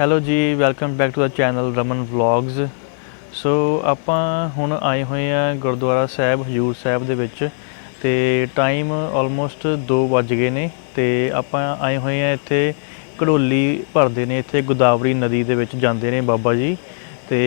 Hello ji welcome back to the channel Raman vlogs so ਆਪਾਂ ਹੁਣ ਆਏ ਹੋਏ ਆ ਗੁਰਦੁਆਰਾ ਸਾਹਿਬ, ਹਜੂਰ ਸਾਹਿਬ ਦੇ ਵਿੱਚ ਤੇ ਟਾਈਮ ਆਲਮੋਸਟ 2 ਵੱਜ ਗਏ ਨੇ ਤੇ ਆਪਾਂ ਆਏ ਹੋਏ ਆ ਇੱਥੇ ਘੜੋਲੀ ਭਰਦੇ ਨੇ, ਇੱਥੇ ਗੋਦਾਵਰੀ ਨਦੀ ਦੇ ਵਿੱਚ ਜਾਂਦੇ ਨੇ ਬਾਬਾ ਜੀ ਤੇ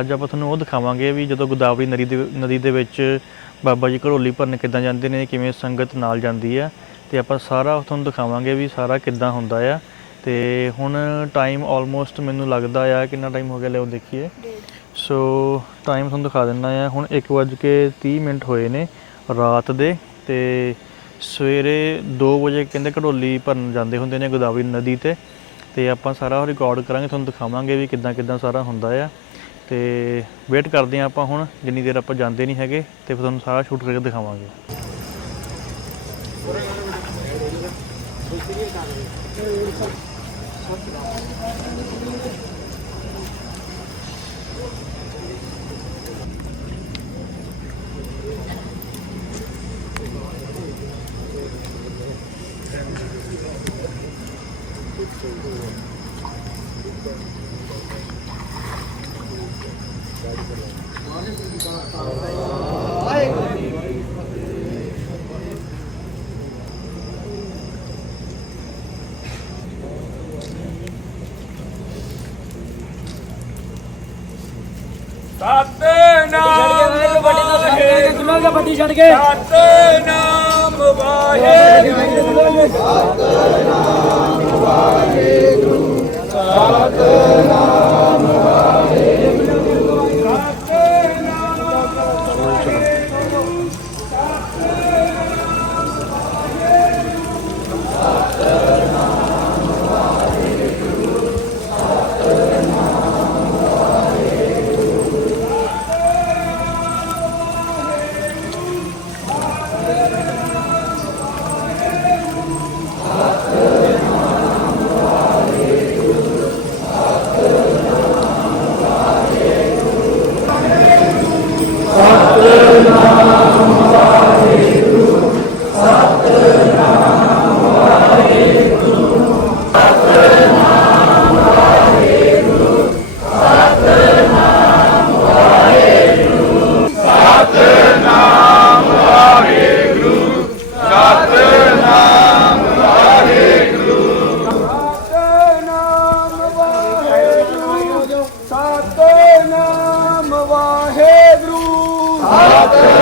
ਅੱਜ ਆਪਾਂ ਤੁਹਾਨੂੰ ਉਹ ਦਿਖਾਵਾਂਗੇ ਵੀ ਜਦੋਂ ਗੋਦਾਵਰੀ ਨਦੀ ਦੇ ਨਦੀ ਦੇ ਵਿੱਚ ਬਾਬਾ ਜੀ ਘੜੋਲੀ ਭਰਨ ਕਿੱਦਾਂ ਜਾਂਦੇ ਨੇ, ਕਿਵੇਂ ਸੰਗਤ ਨਾਲ ਜਾਂਦੀ ਆ ਤੇ ਆਪਾਂ ਸਾਰਾ ਤੁਹਾਨੂੰ ਦਿਖਾਵਾਂਗੇ ਵੀ ਸਾਰਾ ਕਿੱਦਾਂ ਹੁੰਦਾ ਆ। ਤੇ ਹੁਣ ਟਾਈਮ ਆਲਮੋਸਟ ਮੈਨੂੰ ਲੱਗਦਾ ਆ, ਕਿੰਨਾ ਟਾਈਮ ਹੋ ਗਿਆ ਲਿਓ ਦੇਖੀਏ। ਸੋ ਟਾਈਮ ਤੁਹਾਨੂੰ ਦਿਖਾ ਦਿੰਦਾ ਆ, ਹੁਣ 1:30 ਮਿੰਟ ਹੋਏ ਨੇ ਰਾਤ ਦੇ ਤੇ ਸਵੇਰੇ 2 ਵਜੇ ਕਹਿੰਦੇ ਘੜੋਲੀ ਭਰਨ ਜਾਂਦੇ ਹੁੰਦੇ ਨੇ ਗੋਦਾਵਰੀ ਨਦੀ ਤੇ ਤੇ ਆਪਾਂ ਸਾਰਾ ਰਿਕਾਰਡ ਕਰਾਂਗੇ, ਤੁਹਾਨੂੰ ਦਿਖਾਵਾਂਗੇ ਵੀ ਕਿੱਦਾਂ ਕਿੱਦਾਂ ਸਾਰਾ ਹੁੰਦਾ ਆ। ਤੇ ਵੇਟ ਕਰਦੇ ਆ ਆਪਾਂ ਹੁਣ, ਜਿੰਨੀ ਦੇਰ ਆਪਾਂ ਜਾਂਦੇ ਨਹੀਂ ਹੈਗੇ ਤੇ ਫਿਰ ਤੁਹਾਨੂੰ ਸਾਰਾ ਸ਼ੂਟ ਕਰਕੇ ਦਿਖਾਵਾਂਗੇ। Thank you. ਸਤਨਾਮ ਵਾਹਿਗੁਰੂ। ਵੱਡੀ ਛੱਡ ਕੇ। ਸਤਨਾਮ ਵਾਹਿਗੁਰੂ। ਸਤਨਾਮ Amen.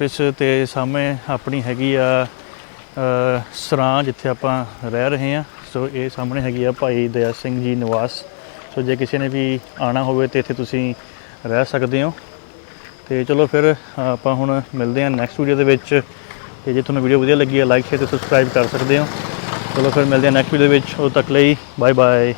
ਰੂਮ 'ਚ ਤੇ ਸਾਹਮਣੇ ਆਪਣੀ ਹੈਗੀ ਆ ਸਰਾਂ ਜਿੱਥੇ ਆਪਾਂ ਰਹਿ ਰਹੇ ਹਾਂ। ਸੋ ਇਹ ਸਾਹਮਣੇ ਹੈਗੀ ਆ ਭਾਈ ਦਇਆ ਸਿੰਘ ਜੀ ਨਿਵਾਸ। ਸੋ ਜੇ ਕਿਸੇ ਨੇ ਵੀ ਆਣਾ ਹੋਵੇ ਤੇ ਇੱਥੇ ਤੁਸੀਂ ਰਹਿ ਸਕਦੇ ਹੋ। ਤੇ ਚਲੋ ਫਿਰ ਆਪਾਂ ਹੁਣ ਮਿਲਦੇ ਹਾਂ ਨੈਕਸਟ ਵੀਡੀਓ ਦੇ ਵਿੱਚ। ਤੇ ਜੇ ਤੁਹਾਨੂੰ ਵੀਡੀਓ ਵਧੀਆ ਲੱਗੀ ਹੈ ਲਾਈਕ ਸ਼ੇਅਰ ਤੇ ਸਬਸਕ੍ਰਾਈਬ ਕਰ ਸਕਦੇ ਹੋ। ਚਲੋ ਫਿਰ ਮਿਲਦੇ ਹਾਂ ਨੈਕਸਟ ਵੀਡੀਓ ਵਿੱਚ। ਉਦੋਂ ਤੱਕ ਲਈ ਬਾਏ ਬਾਏ